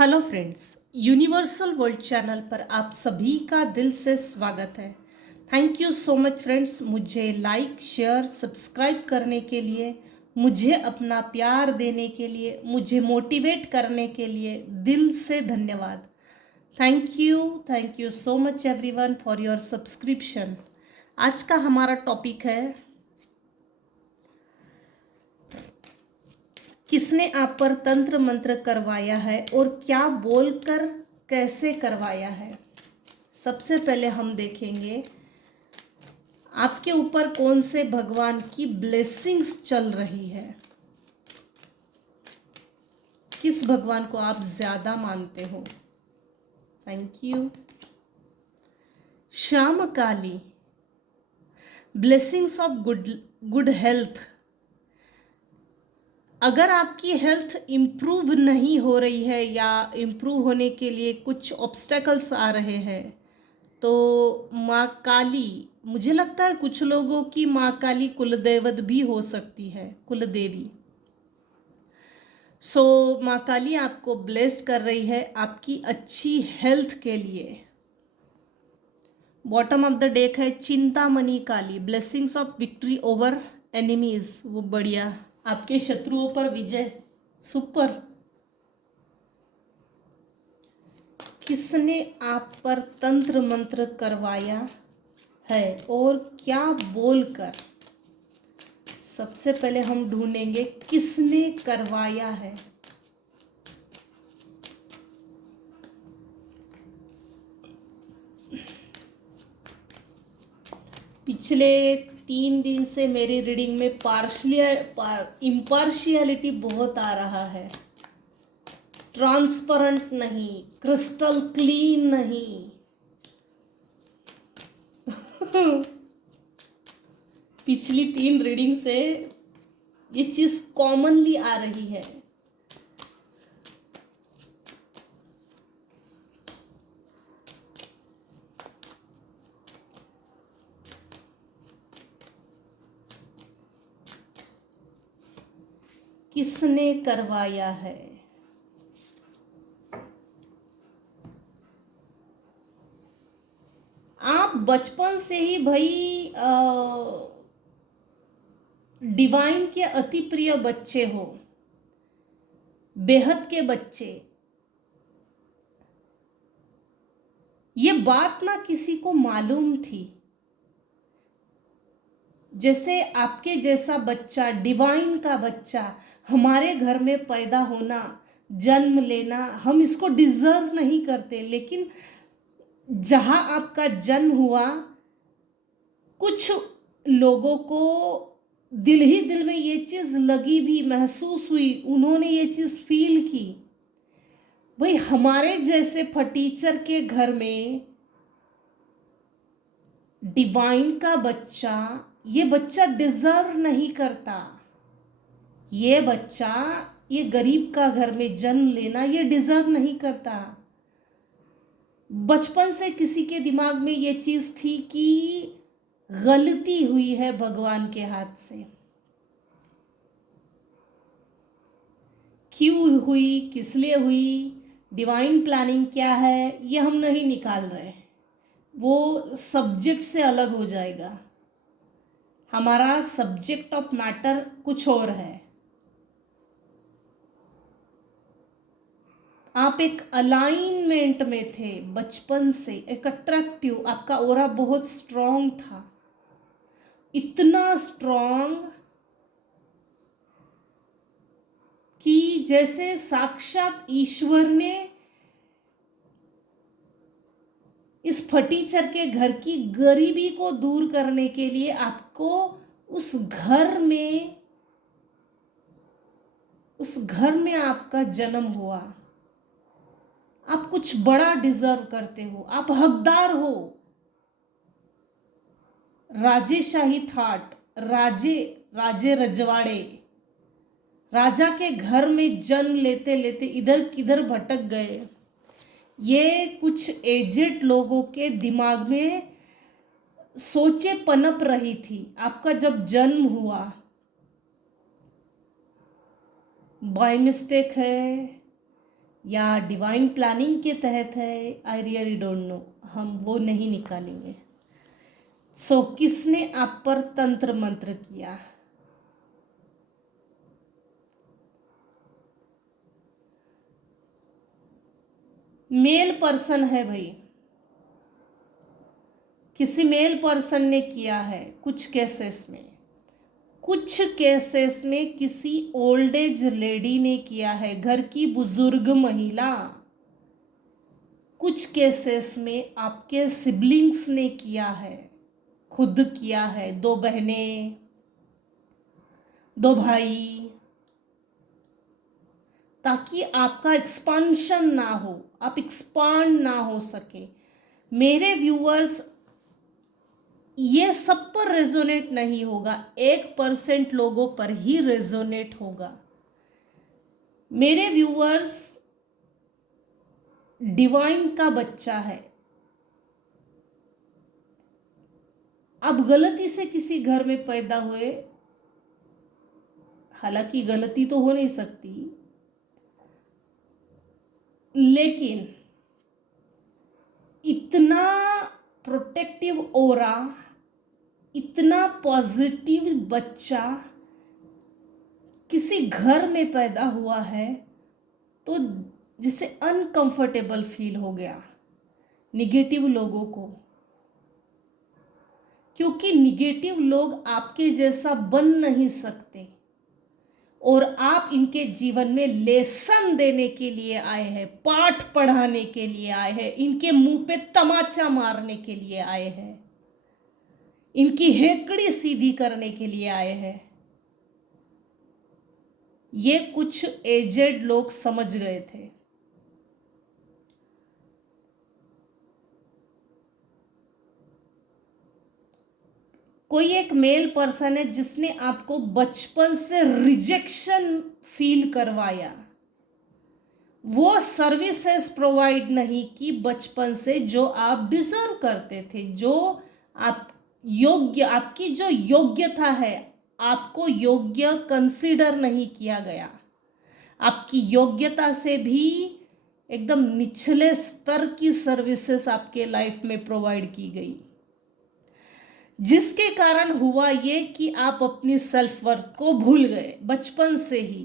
Hello friends, universal world channel पर आप सभी का दिल से स्वागत है। Thank you so much friends, मुझे लाइक शेयर सब्सक्राइब करने के लिए, मुझे अपना प्यार देने के लिए, मुझे मोटिवेट करने के लिए दिल से धन्यवाद। Thank you so much everyone for your subscription. आज का हमारा टॉपिक है, किसने आप पर तंत्र मंत्र करवाया है और क्या बोलकर कैसे करवाया है। सबसे पहले हम देखेंगे आपके ऊपर कौन से भगवान की ब्लेसिंग्स चल रही है, किस भगवान को आप ज्यादा मानते हो। Thank you. Shyam Kali, blessings of good health. अगर आपकी हेल्थ इम्प्रूव नहीं हो रही है या इम्प्रूव होने के लिए कुछ ऑब्स्टेकल्स आ रहे हैं तो माँ काली, मुझे लगता है कुछ लोगों की माँ काली कुलदेवत भी हो सकती है, कुलदेवी। सो माँ काली आपको ब्लेस्ड कर रही है आपकी अच्छी हेल्थ के लिए। बॉटम ऑफ द डेक है Chintamani Kali, blessings of victory over enemies. वो बढ़िया, आपके शत्रुओं पर विजय। सुपर। किसने आप पर तंत्र मंत्र करवाया है और क्या बोलकर। सबसे पहले हम ढूंढेंगे किसने करवाया है। पिछले 3 दिन से मेरी रीडिंग में इम्पार्शियलिटी बहुत आ रहा है। ट्रांसपेरेंट नहीं, क्रिस्टल क्लीन नहीं। पिछली 3 रीडिंग से ये चीज कॉमनली आ रही है। किसने करवाया है। आप बचपन से ही भाई डिवाइन के अति प्रिय बच्चे हो, बेहद के बच्चे। ये बात ना किसी को मालूम थी। जैसे आपके जैसा बच्चा, डिवाइन का बच्चा हमारे घर में पैदा होना, जन्म लेना, हम इसको डिजर्व नहीं करते, लेकिन जहां आपका जन्म हुआ कुछ लोगों को दिल ही दिल में ये चीज लगी भी, महसूस हुई, उन्होंने ये चीज फील की। भाई हमारे जैसे फटीचर के घर में डिवाइन का बच्चा, ये बच्चा डिजर्व नहीं करता। ये बच्चा, ये गरीब का घर में जन्म लेना ये डिजर्व नहीं करता। बचपन से किसी के दिमाग में ये चीज थी कि गलती हुई है भगवान के हाथ से। क्यों हुई, किस लिए हुई, डिवाइन प्लानिंग क्या है, ये हम नहीं निकाल रहे। वो सब्जेक्ट से अलग हो जाएगा। हमारा सब्जेक्ट ऑफ मैटर कुछ और है। आप एक अलाइनमेंट में थे बचपन से, एक अट्रैक्टिव, आपका ऑरा बहुत स्ट्रांग था, इतना स्ट्रांग कि जैसे साक्षात ईश्वर ने इस फटीचर के घर की गरीबी को दूर करने के लिए आपको उस घर में आपका जन्म हुआ। आप कुछ बड़ा डिजर्व करते हो, आप हकदार हो। राजेशाही थाट, राजे रजवाड़े, राजा के घर में जन्म लेते लेते इधर किधर भटक गए। ये कुछ एजेड लोगों के दिमाग में सोचे पनप रही थी आपका जब जन्म हुआ। बाय मिस्टेक है या डिवाइन प्लानिंग के तहत है, आई रियली डोंट नो, हम वो नहीं निकालेंगे। सो किसने आप पर तंत्र मंत्र किया? मेल पर्सन है भाई, किसी मेल पर्सन ने किया है। कुछ केसेस में, कुछ केसेस में किसी ओल्ड एज लेडी ने किया है, घर की बुजुर्ग महिला। कुछ केसेस में आपके सिबलिंग्स ने किया है, खुद किया है, दो बहनें, दो भाई, ताकि आपका एक्सपांशन ना हो, आप एक्सपांड ना हो सके। मेरे व्यूअर्स, ये सब पर रेजोनेट नहीं होगा, 1% लोगों पर ही रेजोनेट होगा। मेरे व्यूअर्स, डिवाइन का बच्चा है, अब गलती से किसी घर में पैदा हुए, हालांकि गलती तो हो नहीं सकती, लेकिन इतना प्रोटेक्टिव ओरा, इतना पॉजिटिव बच्चा किसी घर में पैदा हुआ है, तो जिसे अनकंफर्टेबल फील हो गया निगेटिव लोगों को, क्योंकि निगेटिव लोग आपके जैसा बन नहीं सकते, और आप इनके जीवन में लेसन देने के लिए आए हैं, पाठ पढ़ाने के लिए आए हैं, इनके मुंह पे तमाचा मारने के लिए आए हैं, इनकी हेकड़ी सीधी करने के लिए आए हैं। ये कुछ एजेड लोग समझ गए थे। कोई एक मेल पर्सन है जिसने आपको बचपन से रिजेक्शन फील करवाया, वो सर्विसेज प्रोवाइड नहीं की बचपन से जो आप डिजर्व करते थे, जो आप योग्य, आपकी जो योग्यता है, आपको योग्य कंसीडर नहीं किया गया। आपकी योग्यता से भी एकदम निचले स्तर की सर्विसेज आपके लाइफ में प्रोवाइड की गई, जिसके कारण हुआ ये कि आप अपनी सेल्फ वर्थ को भूल गए बचपन से ही।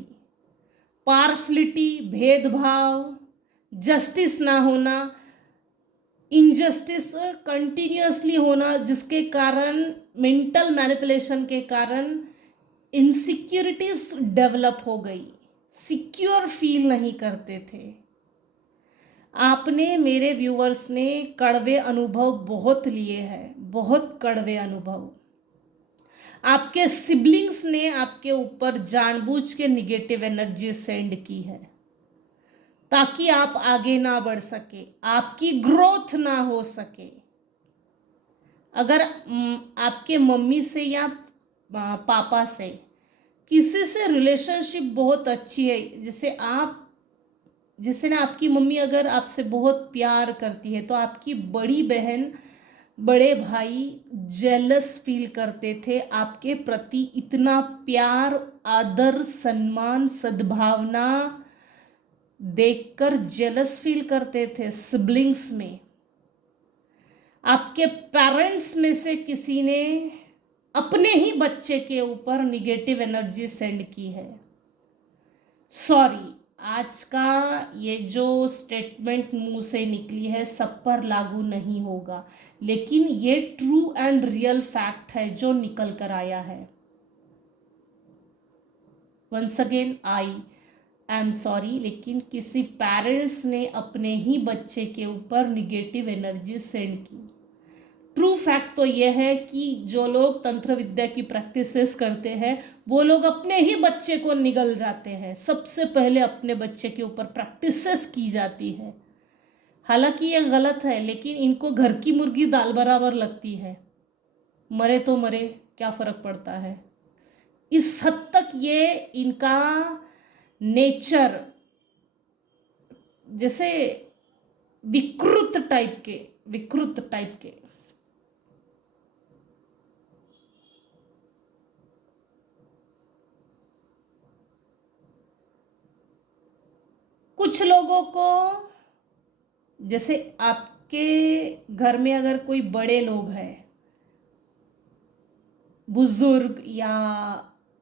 पार्शलिटी, भेदभाव, जस्टिस ना होना, इनजस्टिस कंटिन्यूअसली होना, जिसके कारण मेंटल मैनिपुलेशन के कारण इनसिक्योरिटीज डेवलप हो गई, सिक्योर फील नहीं करते थे। आपने, मेरे व्यूअर्स ने कड़वे अनुभव बहुत लिए हैं, बहुत कड़वे अनुभव। आपके सिबलिंग्स ने आपके ऊपर जानबूझ के निगेटिव एनर्जी सेंड की है, ताकि आप आगे ना बढ़ सके, आपकी ग्रोथ ना हो सके। अगर आपके मम्मी से या पापा से किसी से रिलेशनशिप बहुत अच्छी है, जैसे ना आपकी मम्मी अगर आपसे बहुत प्यार करती है, तो आपकी बड़ी बहन, बड़े भाई जेलस फील करते थे आपके प्रति। इतना प्यार, आदर, सम्मान, सद्भावना देखकर जेलस फील करते थे सिबलिंग्स में। आपके पेरेंट्स में से किसी ने अपने ही बच्चे के ऊपर निगेटिव एनर्जी सेंड की है। सॉरी, आज का ये जो स्टेटमेंट मुंह से निकली है सब पर लागू नहीं होगा, लेकिन ये ट्रू एंड रियल फैक्ट है जो निकल कर आया है। Once again I am sorry, लेकिन किसी पेरेंट्स ने अपने ही बच्चे के ऊपर निगेटिव एनर्जी सेंड की। ट्रू फैक्ट तो यह है कि जो लोग तंत्र विद्या की प्रैक्टिसेस करते हैं, वो लोग अपने ही बच्चे को निगल जाते हैं। सबसे पहले अपने बच्चे के ऊपर प्रैक्टिसेस की जाती है। हालांकि ये गलत है, लेकिन इनको घर की मुर्गी दाल बराबर लगती है, मरे तो मरे, क्या फर्क पड़ता है। इस हद तक ये इनका नेचर, जैसे विकृत टाइप के। कुछ लोगों को, जैसे आपके घर में अगर कोई बड़े लोग हैं, बुजुर्ग या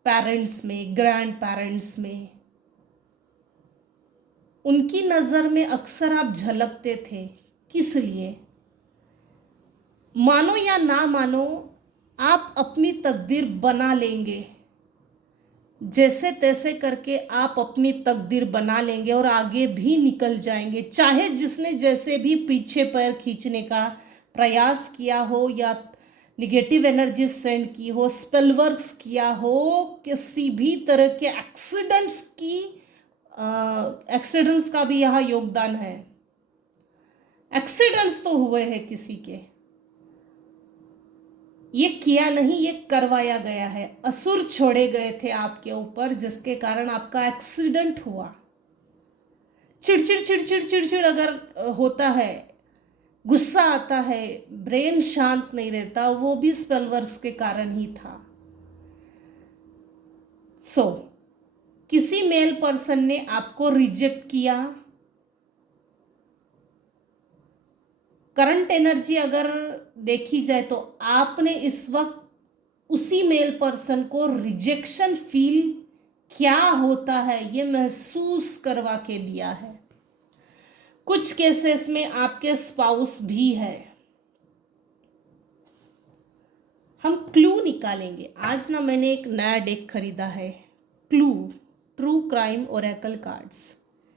पेरेंट्स में, ग्रैंड पेरेंट्स में, उनकी नज़र में अक्सर आप झलकते थे। किस लिए? मानो या ना मानो, आप अपनी तकदीर बना लेंगे। जैसे तैसे करके आप अपनी तकदीर बना लेंगे और आगे भी निकल जाएंगे, चाहे जिसने जैसे भी पीछे पैर खींचने का प्रयास किया हो या निगेटिव एनर्जी सेंड की हो, स्पेल वर्क्स किया हो, किसी भी तरह के एक्सीडेंट्स का भी यहाँ योगदान है। एक्सीडेंट्स तो हुए हैं किसी के, ये किया नहीं, ये करवाया गया है। असुर छोड़े गए थे आपके ऊपर, जिसके कारण आपका एक्सीडेंट हुआ। चिड़चिड़ चिड़चिड़ चिड़चिड़ अगर होता है, गुस्सा आता है, ब्रेन शांत नहीं रहता, वो भी स्पेल वर्क्स के कारण ही था। किसी मेल पर्सन ने आपको रिजेक्ट किया। करंट एनर्जी अगर देखी जाए तो आपने इस वक्त उसी मेल पर्सन को रिजेक्शन फील क्या होता है ये महसूस करवा के दिया है। कुछ केसेस में आपके स्पाउस भी है। हम क्लू निकालेंगे आज ना। मैंने एक नया डेक खरीदा है, clue true crime Oracle cards.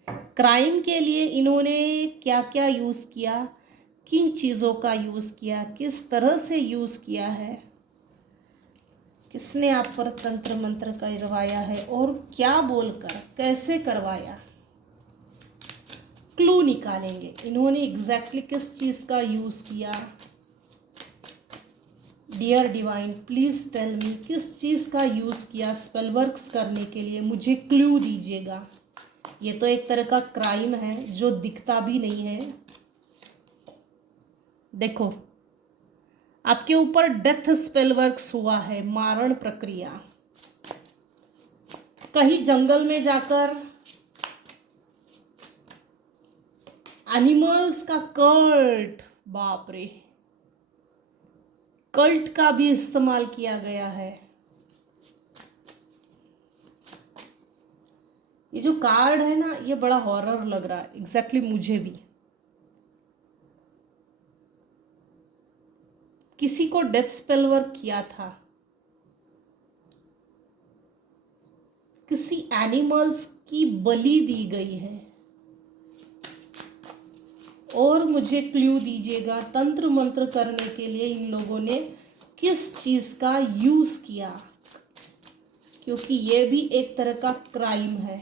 Crime के लिए इन्होंने क्या क्या यूज़ किया, किन चीज़ों का यूज़ किया, किस तरह से यूज़ किया है, किसने आप पर तंत्र मंत्र करवाया है और क्या बोलकर कैसे करवाया। क्लू निकालेंगे इन्होंने एग्जैक्टली किस चीज़ का यूज़ किया। Dear divine please tell me, किस चीज़ का यूज़ किया स्पेल वर्क्स करने के लिए, मुझे क्लू दीजिएगा। ये तो एक तरह का क्राइम है जो दिखता भी नहीं है। देखो, आपके ऊपर डेथ स्पेल वर्क्स हुआ है, मारण प्रक्रिया। कहीं जंगल में जाकर एनिमल्स का कल्ट, बाप रे, कल्ट का भी इस्तेमाल किया गया है। ये जो कार्ड है ना, ये बड़ा हॉरर लग रहा है एग्जैक्टली मुझे भी। किसी को डेथ स्पेल वर्क किया था, किसी एनिमल्स की बलि दी गई है। और मुझे क्लू दीजिएगा, तंत्र मंत्र करने के लिए इन लोगों ने किस चीज का यूज किया, क्योंकि ये भी एक तरह का क्राइम है।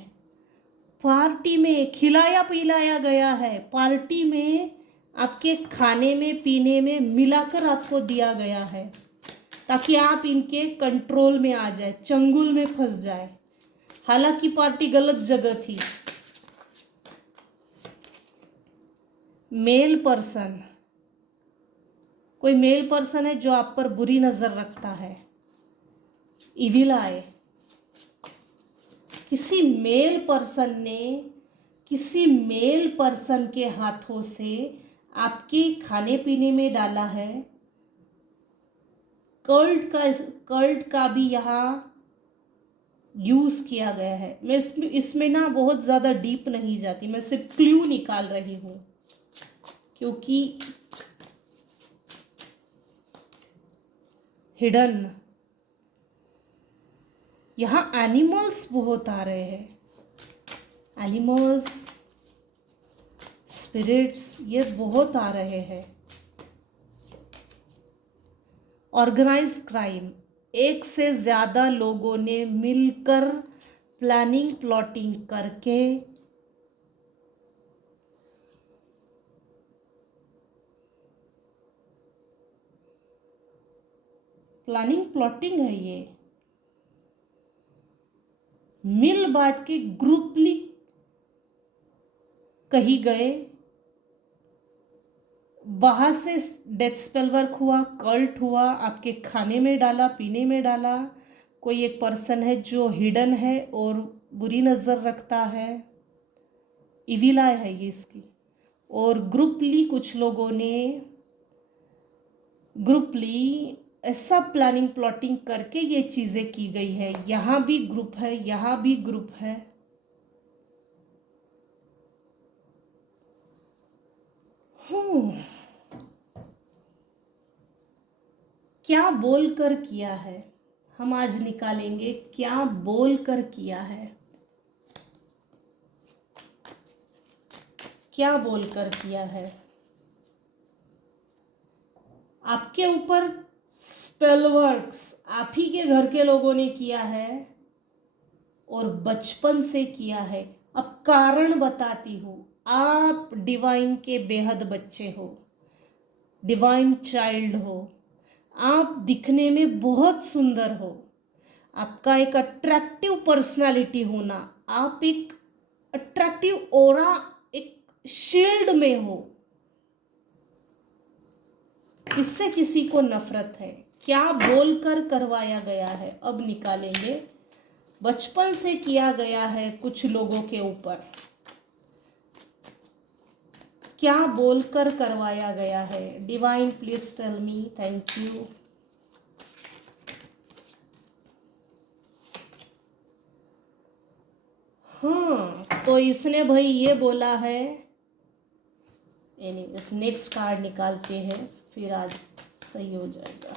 पार्टी में खिलाया पिलाया गया है, पार्टी में आपके खाने में पीने में मिलाकर आपको दिया गया है ताकि आप इनके कंट्रोल में आ जाए, चंगुल में फंस जाए। हालांकि पार्टी गलत जगह थी। मेल पर्सन, कोई मेल पर्सन है जो आप पर बुरी नजर रखता है, इविल आए। किसी मेल पर्सन ने किसी मेल पर्सन के हाथों से आपके खाने पीने में डाला है। कल्ट का भी यहाँ यूज किया गया है। मैं इसमें ना बहुत ज्यादा डीप नहीं जाती, मैं सिर्फ क्लू निकाल रही हूँ क्योंकि हिडन यहाँ एनिमल्स बहुत आ रहे हैं, एनिमल्स, स्पिरिट्स, ये बहुत आ रहे हैं। ऑर्गेनाइज क्राइम, एक से ज़्यादा लोगों ने मिलकर प्लानिंग प्लॉटिंग करके प्लानिंग प्लॉटिंग है ये, मिल बांट के ग्रुपली कहीं गए, वहां से डेथ स्पेल वर्क हुआ, कल्ट हुआ, आपके खाने में डाला, पीने में डाला। कोई एक पर्सन है जो हिडन है और बुरी नज़र रखता है। इविला है ये इसकी। और ग्रुपली कुछ लोगों ने ग्रुपली ऐसा प्लानिंग प्लॉटिंग करके ये चीज़ें की गई है। यहाँ भी ग्रुप है, यहाँ भी ग्रुप है। क्या बोलकर किया है, हम आज निकालेंगे क्या बोलकर किया है, क्या बोलकर किया है। आपके ऊपर स्पेल वर्क्स आप ही के घर के लोगों ने किया है और बचपन से किया है। अब कारण बताती हूँ। आप डिवाइन के बेहद बच्चे हो, डिवाइन चाइल्ड हो। आप दिखने में बहुत सुंदर हो। आपका एक अट्रैक्टिव पर्सनालिटी होना, आप एक अट्रैक्टिव ऑरा, एक शील्ड में हो। किससे किसी को नफरत है, क्या बोलकर करवाया गया है, अब निकालेंगे। बचपन से किया गया है कुछ लोगों के ऊपर, क्या बोलकर करवाया गया है। Divine please tell me, thank you. हाँ, तो इसने भाई ये बोला है। एनीवेज नेक्स्ट कार्ड निकालते हैं, फिर आज सही हो जाएगा।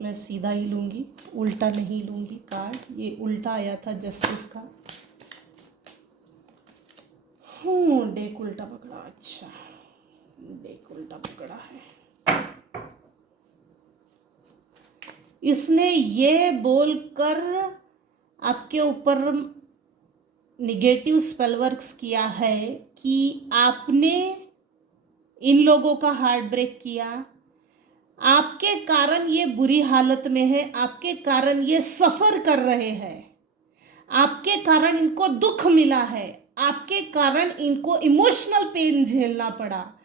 मैं सीधा ही लूंगी, उल्टा नहीं लूंगी कार्ड। ये उल्टा आया था जस्टिस का। डेक उल्टा पकड़ा। अच्छा, डेक उल्टा पकड़ा है। इसने ये बोलकर आपके ऊपर निगेटिव स्पेल वर्क्स किया है कि आपने इन लोगों का हार्ट ब्रेक किया, आपके कारण ये बुरी हालत में है, आपके कारण ये सफर कर रहे हैं, आपके कारण इनको दुख मिला है, आपके कारण इनको इमोशनल पेन झेलना पड़ा।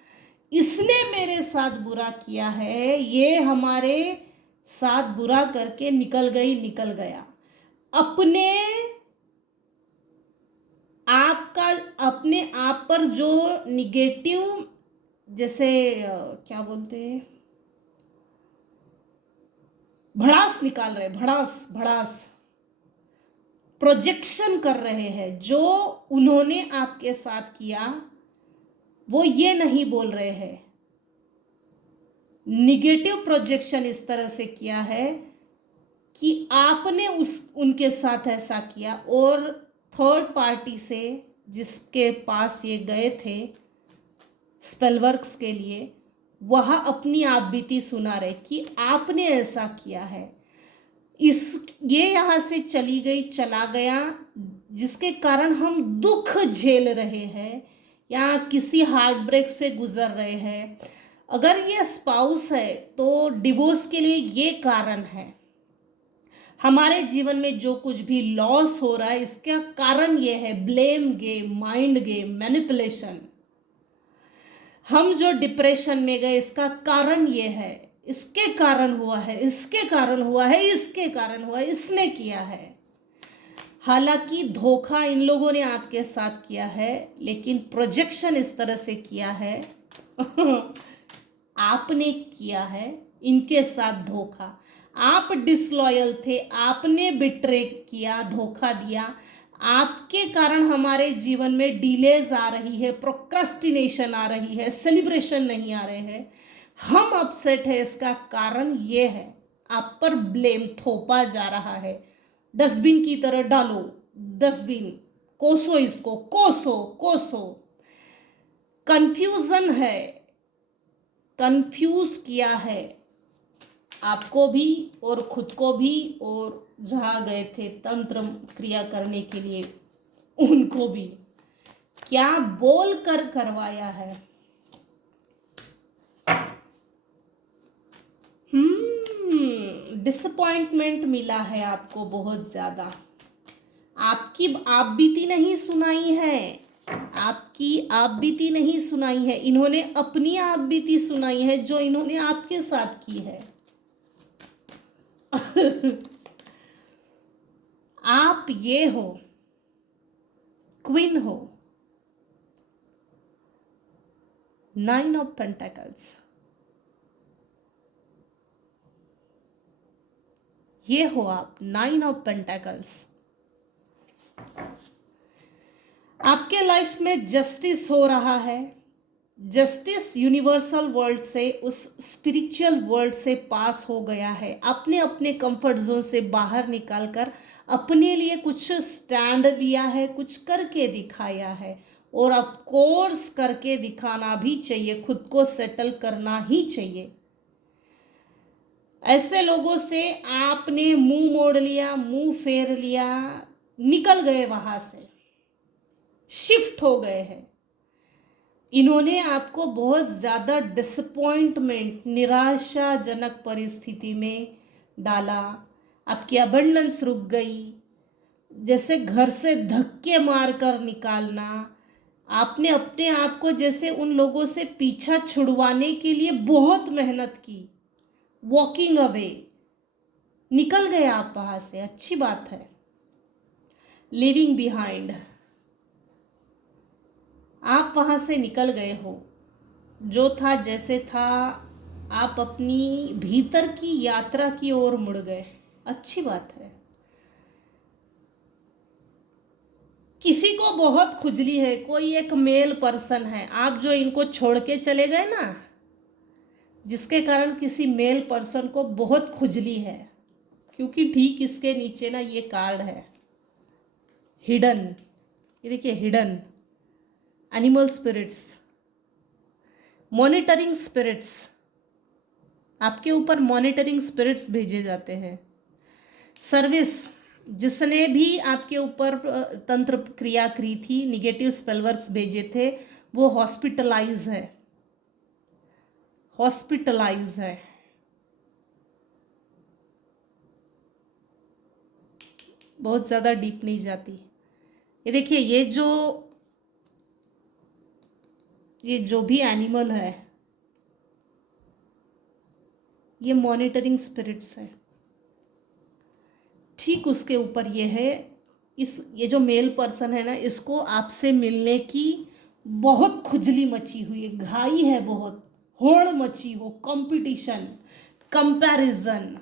इसने मेरे साथ बुरा किया है, ये हमारे साथ बुरा करके निकल गया। अपने आप पर जो निगेटिव, जैसे क्या बोलते हैं, भड़ास निकाल रहे, भड़ास प्रोजेक्शन कर रहे हैं। जो उन्होंने आपके साथ किया वो ये नहीं बोल रहे हैं। निगेटिव प्रोजेक्शन इस तरह से किया है कि आपने उनके साथ ऐसा किया, और थर्ड पार्टी से जिसके पास ये गए थे स्पेलवर्क्स के लिए, वह अपनी आप बीती सुना रहे कि आपने ऐसा किया है। ये यहाँ से चली गई, चला गया, जिसके कारण हम दुख झेल रहे हैं या किसी हार्ट ब्रेक से गुजर रहे हैं। अगर ये स्पाउस है तो डिवोर्स के लिए ये कारण है। हमारे जीवन में जो कुछ भी लॉस हो रहा है, इसका कारण ये है blame game, mind game, manipulation. हम जो डिप्रेशन में गए, इसका कारण ये है, इसके कारण हुआ है, इसके कारण हुआ है, इसके कारण हुआ है, इसने किया है। हालांकि धोखा इन लोगों ने आपके साथ किया है, लेकिन प्रोजेक्शन इस तरह से किया है आपने किया है इनके साथ धोखा। आप डिसलॉयल थे, आपने बिट्रे किया, धोखा दिया। आपके कारण हमारे जीवन में डिलेज आ रही है, प्रोक्रेस्टिनेशन आ रही है, सेलिब्रेशन नहीं आ रहे हैं, हम अपसेट है। इसका कारण ये है, आप पर ब्लेम थोपा जा रहा है। डस्टबिन की तरह डालो, डस्टबिन, कोसो इसको, कोसो कोसो। कंफ्यूजन है, कंफ्यूज किया है आपको भी और खुद को भी, और जहाँ गए थे तंत्र क्रिया करने के लिए उनको भी। क्या बोल कर करवाया है। डिसअपॉइंटमेंट मिला है आपको बहुत ज्यादा। आपकी आप बीती नहीं सुनाई है, आपकी आप बीती नहीं सुनाई है, इन्होंने अपनी आप बीती सुनाई है जो इन्होंने आपके साथ की है। आप ये हो, क्वीन हो, 9 ऑफ पेंटिकल्स, ये हो आप, 9 ऑफ पेंटिकल्स। आपके लाइफ में जस्टिस हो रहा है। जस्टिस यूनिवर्सल वर्ल्ड से, उस स्पिरिचुअल वर्ल्ड से पास हो गया है। आपने अपने कंफर्ट जोन से बाहर निकालकर अपने लिए कुछ स्टैंड लिया है, कुछ करके दिखाया है। और ऑफ कोर्स करके दिखाना भी चाहिए, खुद को सेटल करना ही चाहिए। ऐसे लोगों से आपने मुंह मोड़ लिया, मुंह फेर लिया, निकल गए वहां से, शिफ्ट हो गए हैं। इन्होंने आपको बहुत ज़्यादा डिसअपॉइंटमेंट, निराशाजनक परिस्थिति में डाला। आपकी अबंडेंस रुक गई, जैसे घर से धक्के मारकर निकालना। आपने अपने आप को जैसे उन लोगों से पीछा छुड़वाने के लिए बहुत मेहनत की, वॉकिंग अवे, निकल गए आप वहां से, अच्छी बात है। लिविंग बिहाइंड, आप वहां से निकल गए हो। जो था जैसे था, आप अपनी भीतर की यात्रा की ओर मुड़ गए, अच्छी बात है। किसी को बहुत खुजली है, कोई एक मेल पर्सन है, आप जो इनको छोड़ के चले गए ना, जिसके कारण किसी मेल पर्सन को बहुत खुजली है, क्योंकि ठीक इसके नीचे ना ये कार्ड है, हिडन। ये देखिए, hidden animal spirits, monitoring spirits, आपके ऊपर मॉनिटरिंग स्पिरिट्स भेजे जाते हैं। सर्विस, जिसने भी आपके ऊपर तंत्र क्रिया करी थी, निगेटिव स्पेलवर्क्स भेजे थे, वो हॉस्पिटलाइज है, हॉस्पिटलाइज है। बहुत ज़्यादा डीप नहीं जाती। ये देखिए, ये जो भी एनिमल है, ये मॉनिटरिंग स्पिरिट्स है। ठीक उसके ऊपर ये है, ये जो मेल पर्सन है ना, इसको आपसे मिलने की बहुत खुजली मची हुई है, घाई है, बहुत होड़ मची हो, कंपटीशन, कंपैरिजन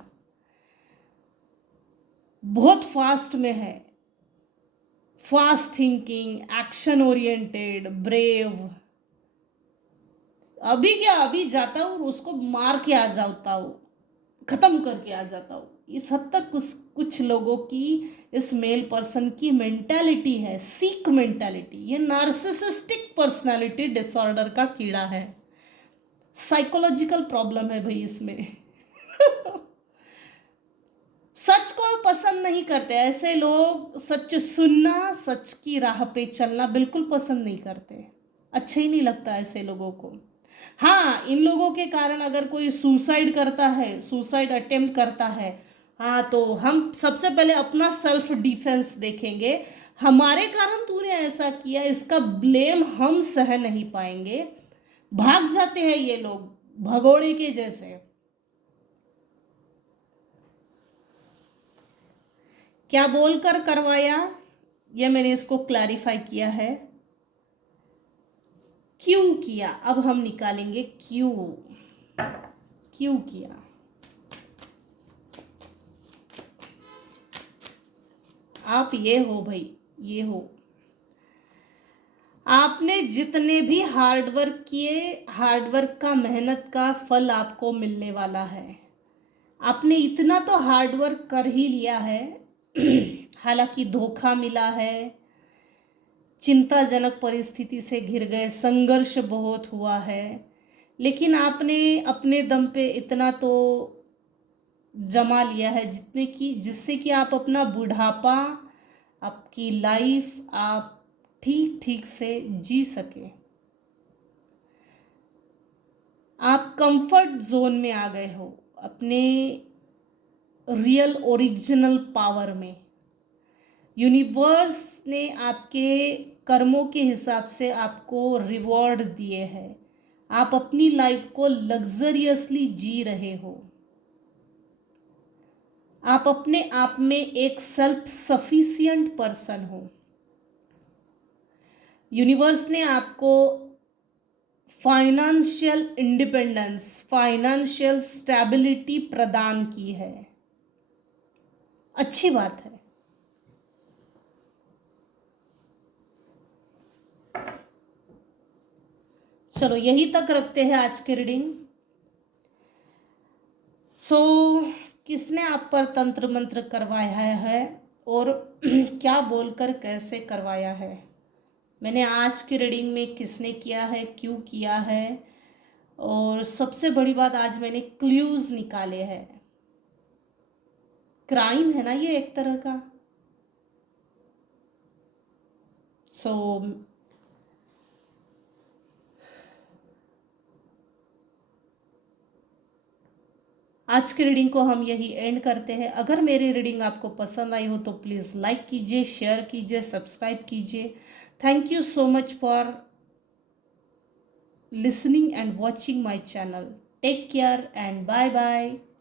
बहुत फास्ट में है। Fast thinking, action oriented, brave. अभी क्या, अभी जाता हूँ उसको मार के आ जाता हूँ, खत्म करके आ जाता हूँ। इस हद तक कुछ लोगों की, इस मेल पर्सन की मेंटालिटी है, सीक मेंटालिटी। ये नार्सिसिस्टिक पर्सनालिटी डिसऑर्डर का कीड़ा है, साइकोलॉजिकल प्रॉब्लम है भाई इसमें। सच को पसंद नहीं करते ऐसे लोग, सच सुनना, सच की राह पे चलना बिल्कुल पसंद नहीं करते, अच्छा ही नहीं लगता ऐसे लोगों को। हाँ, इन लोगों के कारण अगर कोई सुसाइड करता है, सुसाइड अटेम्प्ट करता है, हाँ, तो हम सबसे पहले अपना सेल्फ डिफेंस देखेंगे। हमारे कारण तूने ऐसा किया, इसका ब्लेम हम सह नहीं पाएंगे। भाग जाते हैं ये लोग भगोड़े के जैसे। क्या बोलकर करवाया, ये मैंने इसको क्लैरिफाई किया है। क्यों किया, अब हम निकालेंगे क्यों, क्यों किया। आप ये हो भाई, ये हो। आपने जितने भी हार्डवर्क किए, हार्डवर्क का, मेहनत का फल आपको मिलने वाला है। आपने इतना तो हार्डवर्क कर ही लिया है। हालांकि धोखा मिला है, चिंताजनक परिस्थिति से घिर गए, संघर्ष बहुत हुआ है, लेकिन आपने अपने दम पे इतना तो जमा लिया है जिससे कि आप अपना बुढ़ापा, आपकी लाइफ आप ठीक ठीक से जी सके। आप कंफर्ट जोन में आ गए हो, अपने रियल ओरिजिनल पावर में। यूनिवर्स ने आपके कर्मों के हिसाब से आपको रिवॉर्ड दिए हैं। आप अपनी लाइफ को लग्जरियसली जी रहे हो। आप अपने आप में एक सेल्फ सफिशिएंट पर्सन हो। यूनिवर्स ने आपको फाइनेंशियल इंडिपेंडेंस, फाइनेंशियल स्टेबिलिटी प्रदान की है। अच्छी बात है। चलो यही तक रखते हैं आज की रीडिंग। सो किसने आप पर तंत्र मंत्र करवाया है और क्या बोलकर कैसे करवाया है, मैंने आज की रीडिंग में किसने किया है, क्यों किया है, और सबसे बड़ी बात आज मैंने क्लूज निकाले हैं। क्राइम है ना ये एक तरह का। सो आज की रीडिंग को हम यही एंड करते हैं। अगर मेरी रीडिंग आपको पसंद आई हो तो प्लीज़ लाइक कीजिए, शेयर कीजिए, सब्सक्राइब कीजिए। Thank you so much for listening and watching my channel. Take care and bye bye.